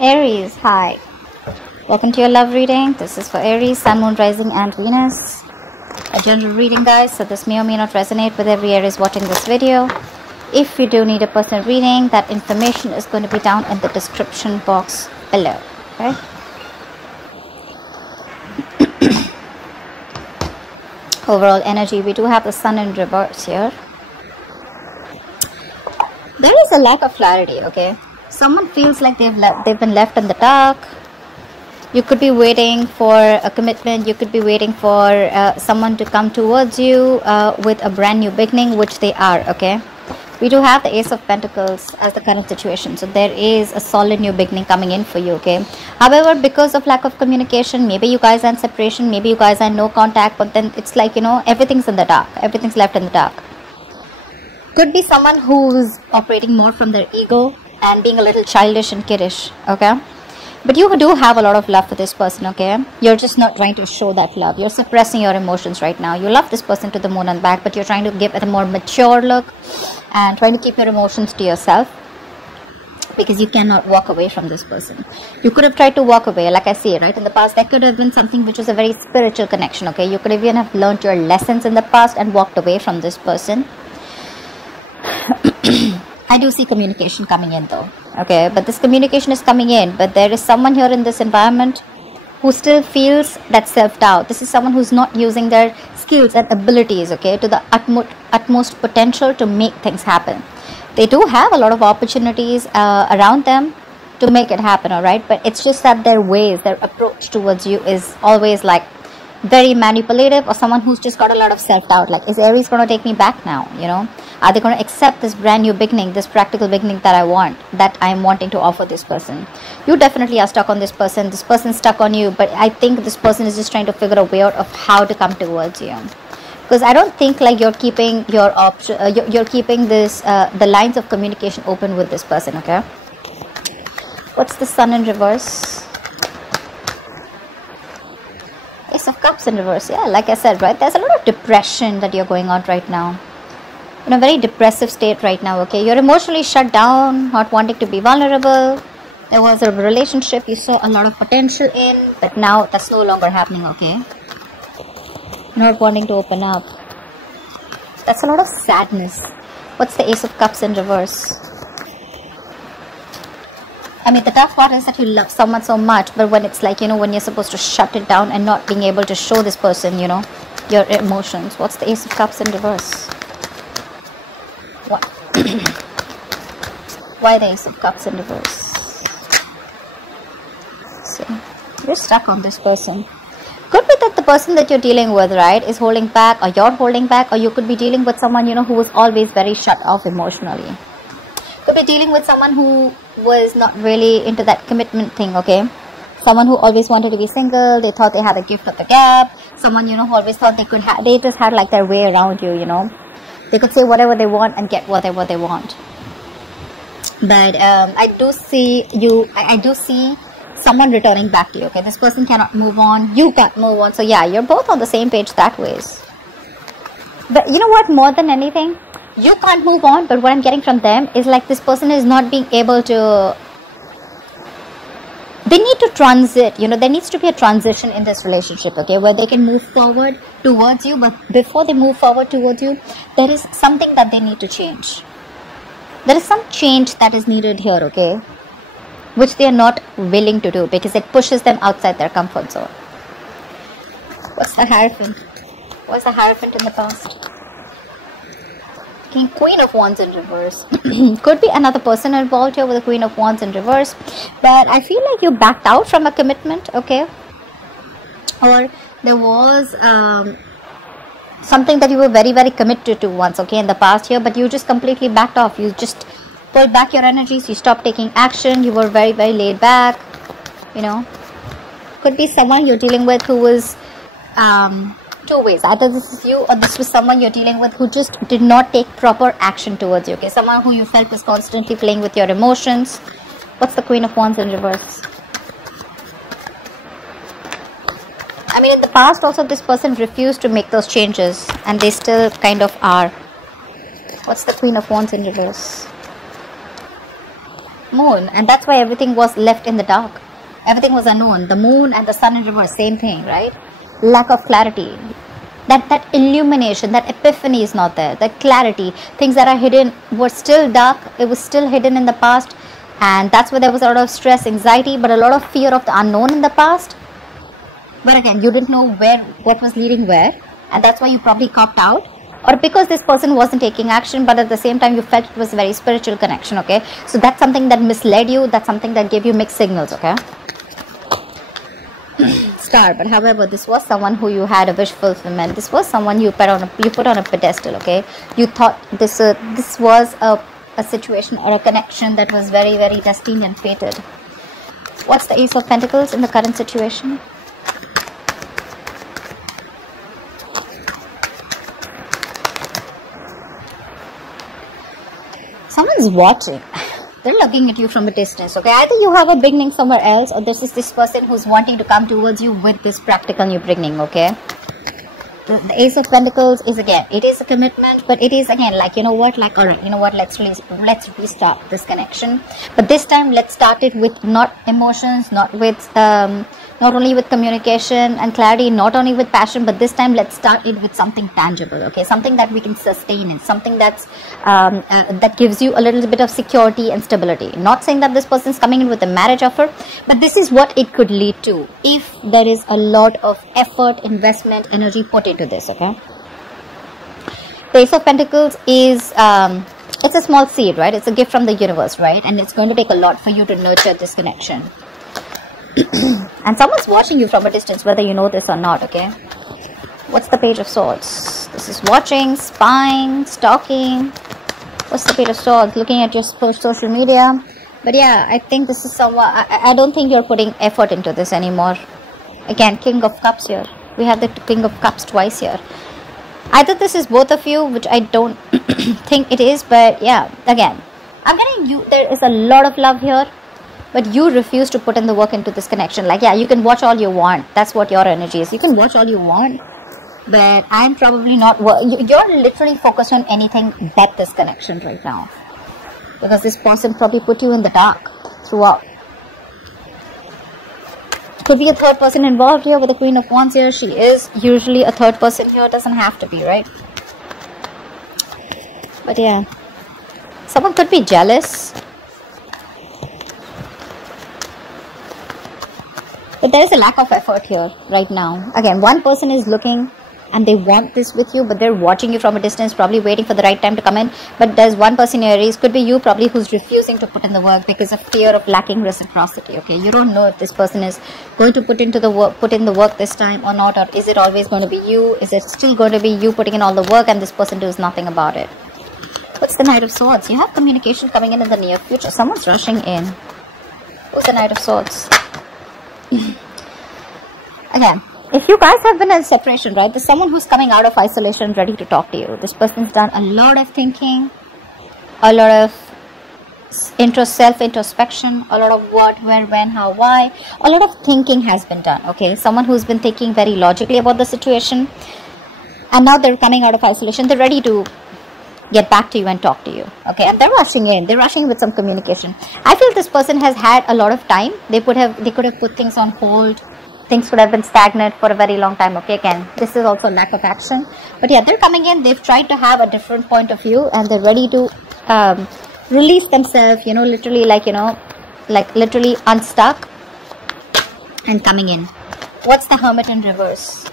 Aries, hi. Welcome to your love reading. This is for Aries, Sun, Moon, Rising and Venus. A general reading, guys, so this may or may not resonate with every Aries watching this video. If you do need a personal reading, that information is going to be down in the description box below. Okay? Overall energy, we do have the Sun in reverse here. There is a lack of clarity, okay? Someone feels like they've been left in the dark. You could be waiting for a commitment. You could be waiting for someone to come towards you with a brand new beginning, which they are, okay? We do have the Ace of Pentacles as the current situation. So there is a solid new beginning coming in for you, okay? However, because of lack of communication, maybe you guys are in separation, maybe you guys are in no contact, but then it's like, you know, everything's in the dark. Everything's left in the dark. Could be someone who's operating more from their ego and being a little childish and kiddish, okay? But you do have a lot of love for this person, okay? You're just not trying to show that love. You're suppressing your emotions right now. You love this person to the moon and back, but you're trying to give it a more mature look and trying to keep your emotions to yourself because you cannot walk away from this person. You could have tried to walk away, like I see, right? In the past, that could have been something which was a very spiritual connection, okay? You could even have learned your lessons in the past and walked away from this person. I do see communication coming in though, okay? But this communication is coming in, but there is someone here in this environment who still feels that self-doubt. This is someone who's not using their skills and abilities, okay, to the utmost potential to make things happen. They do have a lot of opportunities around them to make it happen, all right? But it's just that their ways, their approach towards you is always like very manipulative, or someone who's just got a lot of self-doubt. Like, is Aries going to take me back now, you know? Are they going to accept this brand new beginning, this practical beginning that I want, that I'm wanting to offer this person? You definitely are stuck on this person. This person's stuck on you, but I think this person is just trying to figure a way out of how to come towards you. Because I don't think like you're keeping your option, you're keeping this the lines of communication open with this person, okay? What's the Sun in reverse? Ace of Cups in reverse. Yeah, like I said, right? There's a lot of depression that you're going on right now. In a very depressive state right now, okay? You're emotionally shut down, not wanting to be vulnerable. There was a relationship you saw a lot of potential in, but now that's no longer happening, okay? Not wanting to open up. That's a lot of sadness. What's the Ace of Cups in reverse? I mean, the tough part is that you love someone so much, but when it's like, you know, when you're supposed to shut it down and not being able to show this person, you know, your emotions. What's the Ace of Cups in reverse? What? Why the Ace of Cups in reverse? See, you're stuck on this person. Could be that the person that you're dealing with, right, is holding back, or you're holding back, or you could be dealing with someone, you know, who was always very shut off emotionally. Could be dealing with someone who was not really into that commitment thing, okay? Someone who always wanted to be single. They thought they had the gift of the gab. Someone, you know, who always thought they could have, they just had like their way around you, you know. They could say whatever they want and get whatever they want. But I do see you, I do see someone returning back to you, okay? This person cannot move on. You can't move on. So yeah, you're both on the same page that ways. But you know what? More than anything, you can't move on. But what I'm getting from them is like this person is not being able to... They need to transit, you know, there needs to be a transition in this relationship, okay, where they can move forward towards you, but before they move forward towards you, there is something that they need to change. There is some change that is needed here, okay, which they are not willing to do because it pushes them outside their comfort zone. What's the Hierophant? What's the Hierophant in the past? Queen of Wands in reverse. Could be another person involved here with the Queen of Wands in reverse, but I feel like you backed out from a commitment, okay? Or there was something that you were very, very committed to once, okay, in the past here, but you just completely backed off. You just pulled back your energies. You stopped taking action. You were very, very laid back, you know. Could be someone you're dealing with who was two ways. Either this is you or this was someone you're dealing with who just did not take proper action towards you, okay? Someone who you felt was constantly playing with your emotions. What's the Queen of Wands in reverse? I mean, in the past also this person refused to make those changes and they still kind of are. What's the Queen of Wands in reverse? moon, and that's why everything was left in the dark. Everything was unknown. The moon and the sun in reverse, same thing, right? Lack of clarity. That illumination, that epiphany is not there. That clarity, things that are hidden were still dark. It was still hidden in the past, and that's where there was a lot of stress, anxiety, but a lot of fear of the unknown in the past. But again, you didn't know what was leading where, and that's why you probably copped out. Or because this person wasn't taking action, but at the same time you felt it was a very spiritual connection, okay? So that's something that misled you. That's something that gave you mixed signals, okay? Star. But however, this was someone who you had a wish fulfillment. This was someone you put on a pedestal, okay? You thought this was a situation or a connection that was very, very destined and fated. What's the Ace of Pentacles in the current situation? Someone's watching. They're looking at you from a distance, okay? Either you have a beginning somewhere else, or this is this person who's wanting to come towards you with this practical new beginning, okay? The Ace of Pentacles is, again, it is a commitment, but it is, again, like, you know what, like, all right, you know what, let's restart this connection. But this time, let's start it with not emotions, not only with communication and clarity, not only with passion, but this time let's start it with something tangible, okay? Something that we can sustain in, something that's that gives you a little bit of security and stability. Not saying that this person's coming in with a marriage offer, but this is what it could lead to if there is a lot of effort, investment, energy put into this, okay? The Ace of Pentacles is it's a small seed, right? It's a gift from the universe, right? And it's going to take a lot for you to nurture this connection. And someone's watching you from a distance, whether you know this or not, okay? What's the Page of Swords? This is watching, spying, stalking. What's the Page of Swords? Looking at your social media. But yeah, I think this is someone, I don't think you're putting effort into this anymore. Again, King of Cups here. We have the King of Cups twice here. Either this is both of you, which I don't think it is, but yeah, again, I'm getting you, there is a lot of love here. But you refuse to put in the work into this connection. Like, yeah, you can watch all you want. That's what your energy is. You can watch all you want. But I'm probably not... You're literally focused on anything but this connection right now. Because this person probably put you in the dark throughout. Could be a third person involved here with the Queen of Wands here. She is usually a third person here. Doesn't have to be, right? But yeah. Someone could be jealous. But there is a lack of effort here right now. Again, one person is looking and they want this with you, but they're watching you from a distance, probably waiting for the right time to come in. But there's one person in Aries, could be you probably, who's refusing to put in the work because of fear of lacking reciprocity, okay? You don't know if this person is going to put in the work this time or not, or is it always going to be you? Is it still going to be you putting in all the work and this person does nothing about it? What's the Knight of Swords? You have communication coming in the near future. Someone's rushing in. Who's the Knight of Swords? Again, if you guys have been in separation, right, there's someone who's coming out of isolation ready to talk to you. This person's done a lot of thinking, a lot of self-introspection, a lot of what, where, when, how, why. A lot of thinking has been done, okay? Someone who's been thinking very logically about the situation, and now they're coming out of isolation. They're ready to get back to you and talk to you, okay? And they're rushing in. They're rushing with some communication. I feel this person has had a lot of time. They could have put things on hold. Things could have been stagnant for a very long time, okay? Again, this is also lack of action. But yeah, they're coming in. They've tried to have a different point of view, and they're ready to release themselves, you know, literally, like, you know, like literally unstuck and coming in. What's the Hermit in reverse?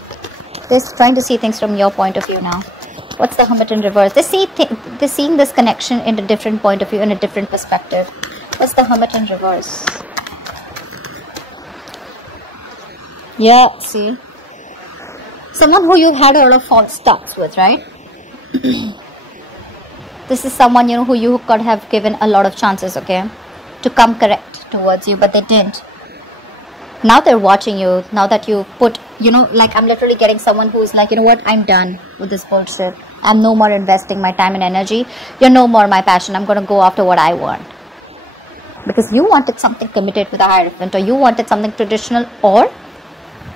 They're trying to see things from your point of view now. What's the Hermit in reverse? They're seeing this connection in a different point of view, in a different perspective. What's the Hermit in reverse? Yeah, see? Someone who you've had a lot of false starts with, right? This is someone, you know, who you could have given a lot of chances, okay, to come correct towards you, but they didn't. Now they're watching you, now that you put, you know, like, I'm literally getting someone who's like, you know what, I'm done with this bullshit. I'm no more investing my time and energy. You're no more my passion. I'm going to go after what I want. Because you wanted something committed with a Hierophant, or you wanted something traditional, or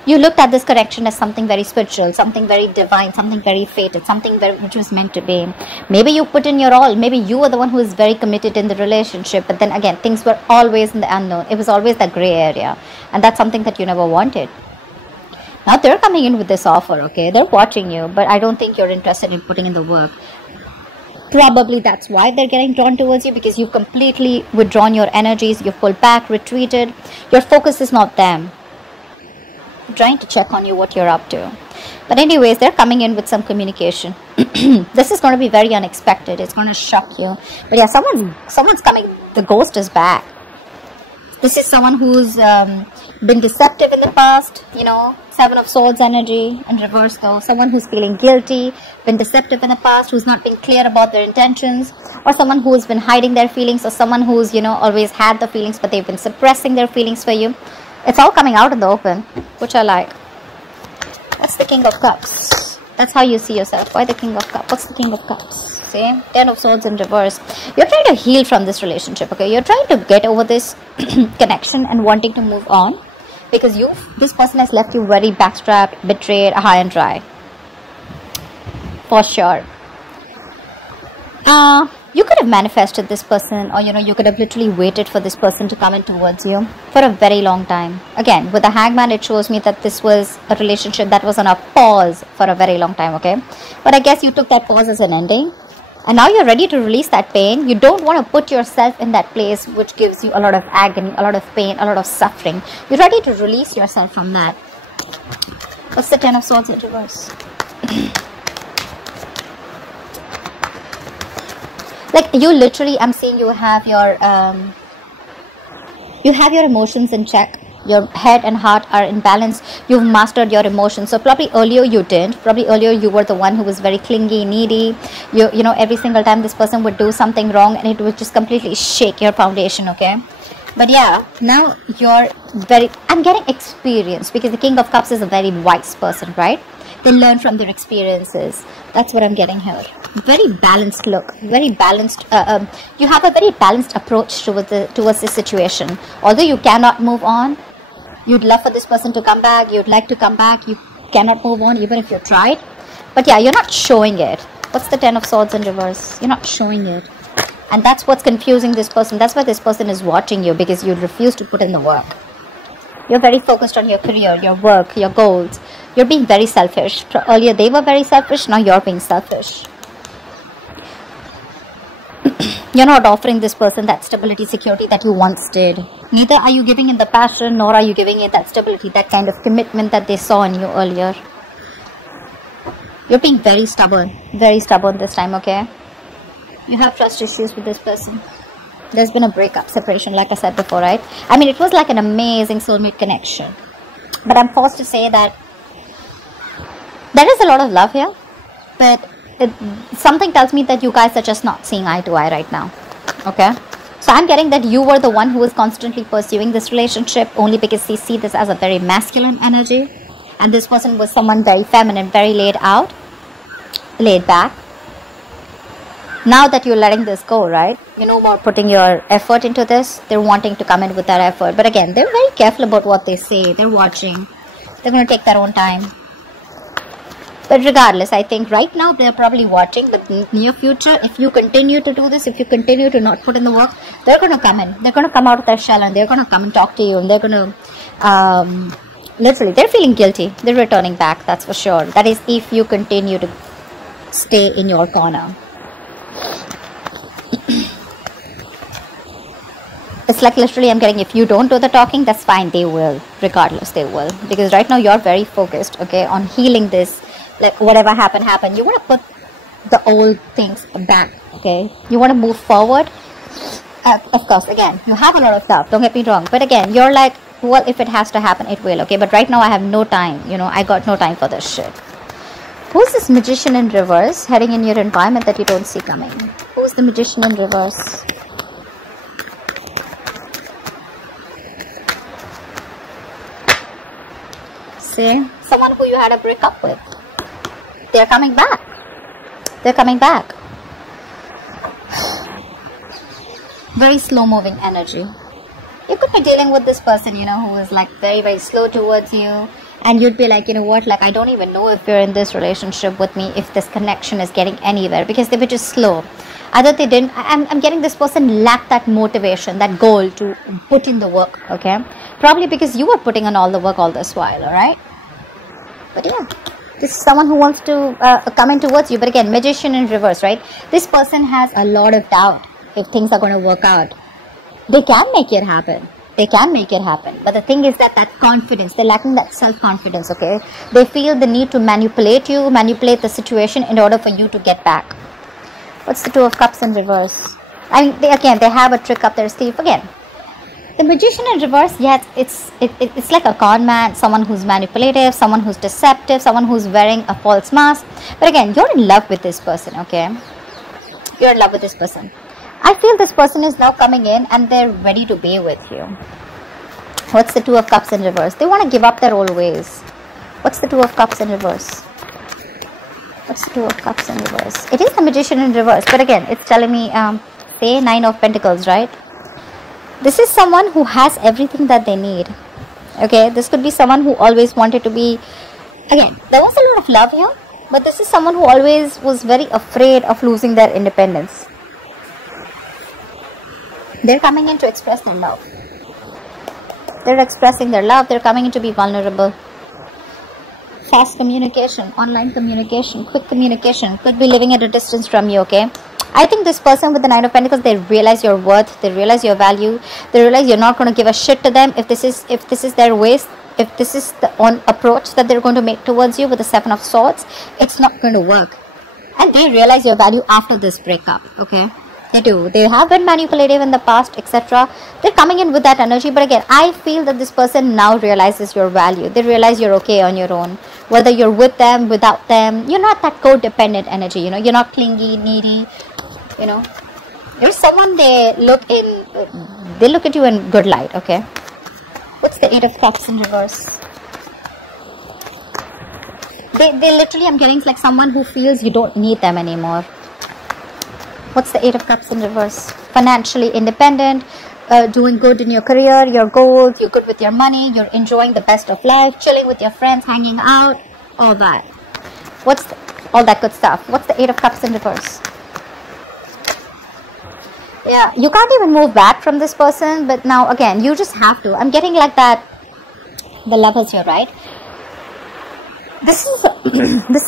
You looked at this connection as something very spiritual, something very divine, something very fated, something which was meant to be. Maybe you put in your all. Maybe you were the one who was very committed in the relationship. But then again, things were always in the unknown. It was always that gray area. And that's something that you never wanted. Now they're coming in with this offer, okay? They're watching you, but I don't think you're interested in putting in the work. Probably that's why they're getting drawn towards you, because you've completely withdrawn your energies. You've pulled back, retreated. Your focus is not them. Trying to check on you, what you're up to. But anyways, they're coming in with some communication. This is going to be very unexpected. It's going to shock you. But yeah, someone's coming. The ghost is back. This is someone who's been deceptive in the past, you know, 7 of Swords energy in reverse though. Someone who's feeling guilty, been deceptive in the past, who's not been clear about their intentions, or someone who's been hiding their feelings, or someone who's, you know, always had the feelings but they've been suppressing their feelings for you. It's all coming out in the open, which I like. That's the King of Cups. That's how you see yourself. Why the King of Cups? What's the King of Cups? See? 10 of Swords in reverse. You're trying to heal from this relationship, okay? You're trying to get over this connection and wanting to move on. Because this person has left you very backstrapped, betrayed, high and dry. For sure. You could have manifested this person, or you know, you could have literally waited for this person to come in towards you for a very long time. Again, with the Hangman, it shows me that this was a relationship that was on a pause for a very long time, okay? But I guess you took that pause as an ending, and now you're ready to release that pain. You don't want to put yourself in that place which gives you a lot of agony, a lot of pain, a lot of suffering. You're ready to release yourself from that. What's the 10 of Swords in reverse? Like, you literally, I'm seeing you have your emotions in check. Your head and heart are in balance. You've mastered your emotions. So probably earlier you didn't. Probably earlier you were the one who was very clingy, needy. You know, every single time this person would do something wrong and it would just completely shake your foundation, okay? But yeah, now you're I'm getting experience, because the King of Cups is a very wise person, right? They learn from their experiences. That's what I'm getting here. Very balanced look, very balanced. You have a very balanced approach towards this situation. Although you cannot move on, you'd love for this person to come back. You'd like to come back. You cannot move on even if you tried. But yeah, you're not showing it. What's the 10 of Swords in reverse? You're not showing it. And that's what's confusing this person. That's why this person is watching you, because you refuse to put in the work. You're very focused on your career, your work, your goals. You're being very selfish. Earlier they were very selfish. Now you're being selfish. You're not offering this person that stability, security that you once did. Neither are you giving it the passion, nor are you giving it that stability, that kind of commitment that they saw in you earlier. You're being very stubborn this time, okay? You have trust issues with this person. There's been a breakup, separation, like I said before, right? I mean, it was like an amazing soulmate connection. But I'm forced to say that there is a lot of love here, but something tells me that you guys are just not seeing eye to eye right now, okay? So I'm getting that you were the one who was constantly pursuing this relationship only because you see this as a very masculine energy, and this person was someone very feminine, very laid back. Now that you're letting this go, right? You know about putting your effort into this. They're wanting to come in with that effort, but again, they're very careful about what they say. They're watching. They're going to take their own time. But regardless, I think right now they're probably watching, but in the near future, if you continue to do this, if you continue to not put in the work, they're going to come in. They're going to come out of their shell and they're going to come and talk to you, and they're going to, literally, they're feeling guilty. They're returning back, that's for sure. That is if you continue to stay in your corner. It's like literally I'm getting, if you don't do the talking, that's fine. They will. Regardless, they will. Because right now you're very focused, okay, on healing this. Like, whatever happened. You want to put the old things back, okay? You want to move forward. Of course, again, you have a lot of love. Don't get me wrong. But again, you're like, well, if it has to happen, it will, okay? But right now, I have no time. You know, I got no time for this shit. Who's this Magician in reverse heading in your environment that you don't see coming? Who's the Magician in reverse? See? Someone who you had a breakup with. They're coming back. They're coming back. Very slow moving energy. You could be dealing with this person, you know, who is like very, very slow towards you. And you'd be like, you know what, like I don't even know if you're in this relationship with me, if this connection is getting anywhere, because they were just slow. Either they didn't, I'm getting this person lacked that motivation, that goal to put in the work, okay? Probably because you were putting in all the work all this while, all right? But yeah, this is someone who wants to come in towards you. But again, Magician in reverse, right? This person has a lot of doubt if things are going to work out. They can make it happen. They can make it happen. But the thing is that confidence, they're lacking that self-confidence, okay? They feel the need to manipulate you, manipulate the situation in order for you to get back. What's the Two of Cups in reverse? I mean, they have a trick up their sleeve again. The Magician in reverse, yes, it's like a con man, someone who's manipulative, someone who's deceptive, someone who's wearing a false mask. But again, you're in love with this person, okay? You're in love with this person. I feel this person is now coming in and they're ready to be with you. What's the Two of Cups in reverse? They want to give up their old ways. What's the Two of Cups in reverse? What's the Two of Cups in reverse? It is the Magician in reverse, but again, it's telling me, say, Nine of Pentacles, right? This is someone who has everything that they need, okay? This could be someone who always wanted to be, again, there was a lot of love here, but this is someone who always was very afraid of losing their independence. They're coming in to express their love. They're expressing their love. They're coming in to be vulnerable. Fast communication, online communication, quick communication. Could be living at a distance from you, okay? I think this person with the Nine of Pentacles, they realize your worth. They realize your value. They realize you're not going to give a shit to them if this is their ways. If this is the approach that they're going to make towards you with the Seven of Swords, it's not going to work. And they realize your value after this breakup, okay? They do. They have been manipulative in the past, etc. They're coming in with that energy. But again, I feel that this person now realizes your value. They realize you're okay on your own. Whether you're with them, without them, you're not that codependent energy, you know. You're not clingy, needy, you know. You're someone they look at you in good light, okay? What's the Eight of Cups in reverse? They literally, I'm getting like someone who feels you don't need them anymore. What's the Eight of Cups in reverse? Financially independent, doing good in your career, your goals, you're good with your money, you're enjoying the best of life, chilling with your friends, hanging out, all that. All that good stuff. What's the Eight of Cups in reverse? Yeah, you can't even move back from this person, but now again, you just have to. I'm getting like that, the Lovers here, right? This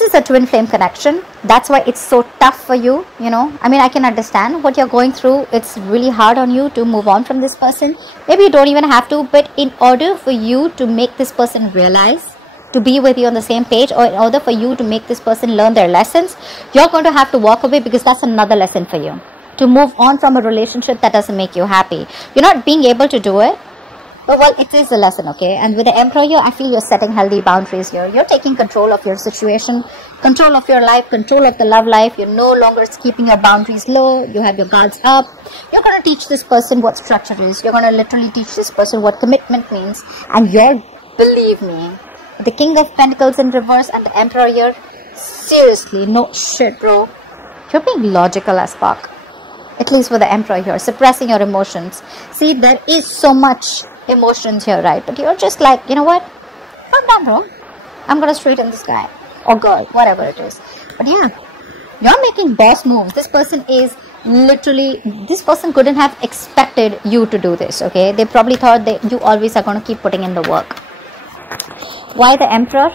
is a twin flame connection. That's why it's so tough for you, you know. I mean, I can understand what you're going through. It's really hard on you to move on from this person. Maybe you don't even have to, but in order for you to make this person realize, to be with you on the same page, or in order for you to make this person learn their lessons, you're going to have to walk away, because that's another lesson for you. To move on from a relationship that doesn't make you happy. You're not being able to do it. But well, it is a lesson, okay? And with the Emperor here, I feel you're setting healthy boundaries here. You're taking control of your situation, control of your life, control of the love life. You're no longer keeping your boundaries low. You have your guards up. You're going to teach this person what structure is. You're going to literally teach this person what commitment means. And believe me, the King of Pentacles in reverse and the Emperor here, seriously, no shit, bro. You're being logical as fuck. At least with the Emperor here, suppressing your emotions. See, there is so much emotions here, right? But you're just like, you know what? Calm down, bro. I'm gonna straighten this guy or girl, whatever it is. But yeah, you're making boss moves. This person is literally, this person couldn't have expected you to do this, okay? They probably thought that you always are gonna keep putting in the work. Why the Emperor?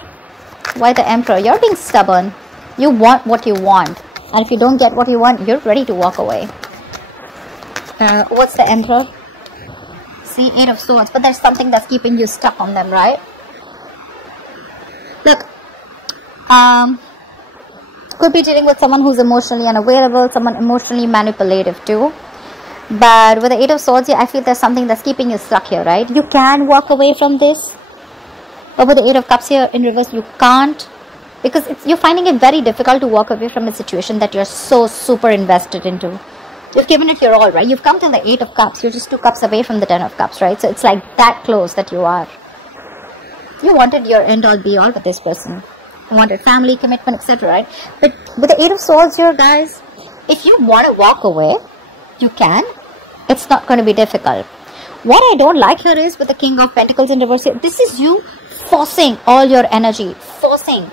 Why the Emperor? You're being stubborn. You want what you want. And if you don't get what you want, you're ready to walk away. What's the Emperor? See, Eight of Swords, but there's something that's keeping you stuck on them, right? Look, could be dealing with someone who's emotionally unavailable, someone emotionally manipulative too. But with the Eight of Swords here, I feel there's something that's keeping you stuck here, right? You can walk away from this, but with the Eight of Cups here in reverse, you can't, because you're finding it very difficult to walk away from a situation that you're so super invested into. You've given it your all, right? You've come to the Eight of Cups. You're just 2 cups away from the 10 of Cups, right? So it's like that close that you are. You wanted your end all be all with this person. You wanted family, commitment, etc., right? But with the Eight of Swords here, guys, if you want to walk away, you can. It's not going to be difficult. What I don't like here is with the King of Pentacles in reverse here, this is you forcing all your energy,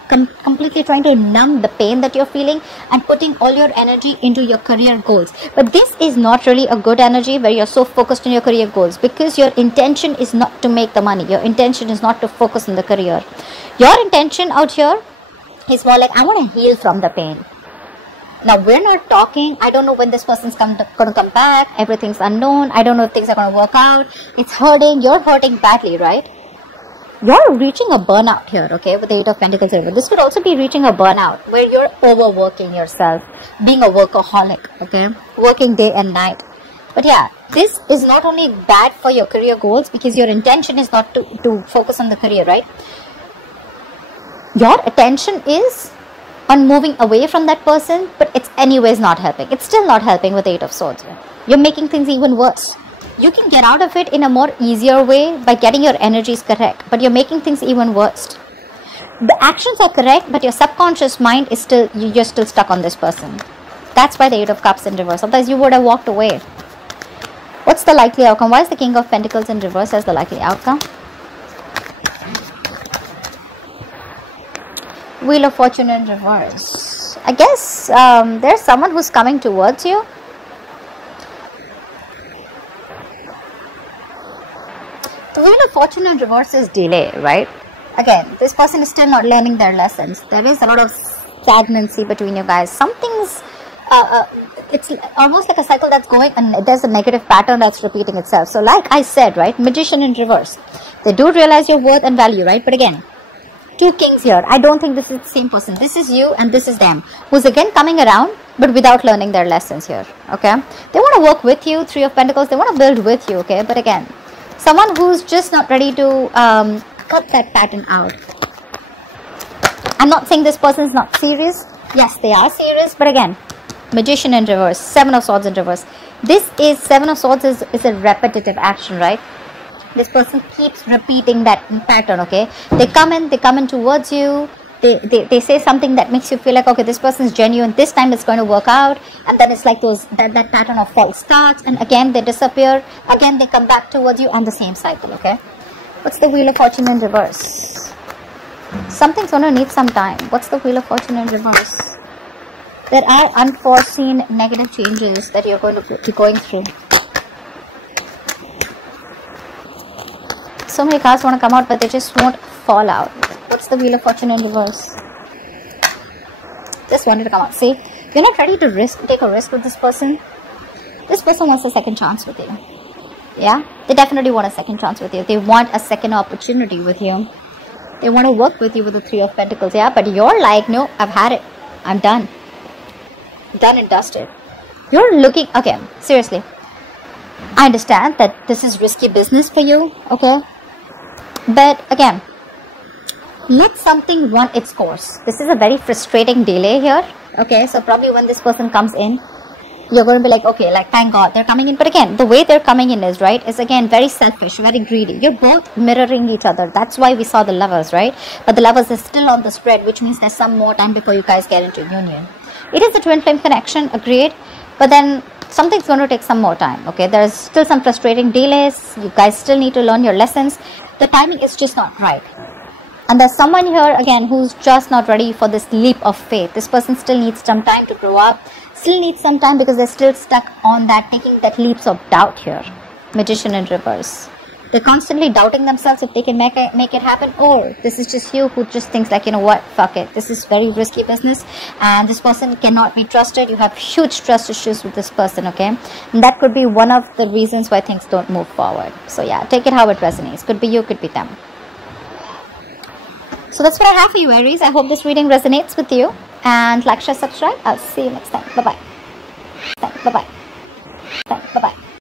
completely trying to numb the pain that you're feeling and putting all your energy into your career goals. But this is not really a good energy where you're so focused on your career goals, because your intention is not to make the money. Your intention is not to focus on the career. Your intention out here is more like, I want to heal from the pain. Now, we're not talking, I don't know when this person's going to come back, everything's unknown, I don't know if things are going to work out, it's hurting, you're hurting badly, right? You're reaching a burnout here, okay, with the Eight of Pentacles. This could also be reaching a burnout where you're overworking yourself, being a workaholic, okay, working day and night. But yeah, this is not only bad for your career goals, because your intention is not to focus on the career, right? Your attention is on moving away from that person, but it's anyways not helping. It's still not helping with the Eight of Swords. You're making things even worse. You can get out of it in a more easier way by getting your energies correct, but you're making things even worse. The actions are correct, but your subconscious mind is still, you're still stuck on this person. That's why the Eight of Cups in reverse. Otherwise, you would have walked away. What's the likely outcome? Why is the King of Pentacles in reverse as the likely outcome? Wheel of Fortune in reverse. I guess there's someone who's coming towards you. The Wheel of Fortune in reverse is delay, right? Again, this person is still not learning their lessons. There is a lot of stagnancy between you guys. Something's, it's almost like a cycle that's going, and there's a negative pattern that's repeating itself. So like I said, right, Magician in reverse. They do realize your worth and value, right? But again, two kings here. I don't think this is the same person. This is you and this is them, who's again coming around, but without learning their lessons here, okay? They want to work with you, Three of Pentacles. They want to build with you, okay? But again, someone who's just not ready to cut that pattern out. I'm not saying this person is not serious. Yes, they are serious, but again, Magician in reverse, Seven of Swords in reverse. This is, Seven of Swords is a repetitive action, right? This person keeps repeating that pattern, okay? They come in towards you. They say something that makes you feel like, okay, this person is genuine. This time it's going to work out. And then it's like that pattern of false starts. And again, they disappear. Again, they come back towards you on the same cycle, okay? What's the Wheel of Fortune in reverse? Something's going to need some time. What's the Wheel of Fortune in reverse? There are unforeseen negative changes that you're going to be going through. So many cards want to come out, but they just won't fall out. What's the Wheel of Fortune in reverse? Just wanted to come out. See, you're not ready to take a risk with this person. This person wants a second chance with you. Yeah, they definitely want a second chance with you. They want a second opportunity with you. They want to work with you with the Three of Pentacles. Yeah, but you're like, no, I've had it. I'm done. Done and dusted. You're looking, okay, seriously. I understand that this is risky business for you, okay? But again, let something run its course. This is a very frustrating delay here, okay? So probably when this person comes in, you're going to be like, okay, like, thank God they're coming in. But again, the way they're coming in is, right, is again very selfish, very greedy. You're both mirroring each other. That's why we saw the Lovers, right? But the Lovers is still on the spread, which means there's some more time before you guys get into union. It is a twin flame connection, agreed. But then something's going to take some more time, okay? There's still some frustrating delays. You guys still need to learn your lessons. The timing is just not right. And there's someone here, again, who's just not ready for this leap of faith. This person still needs some time to grow up. Still needs some time because they're still stuck on that, taking that leaps of doubt here. Magician in reverse. They're constantly doubting themselves if they can make it happen. Or this is just you who just thinks like, you know what, fuck it. This is very risky business. And this person cannot be trusted. You have huge trust issues with this person, okay? And that could be one of the reasons why things don't move forward. So yeah, take it how it resonates. Could be you, could be them. So that's what I have for you, Aries. I hope this reading resonates with you. And like, share, subscribe. I'll see you next time. Bye-bye. Bye-bye.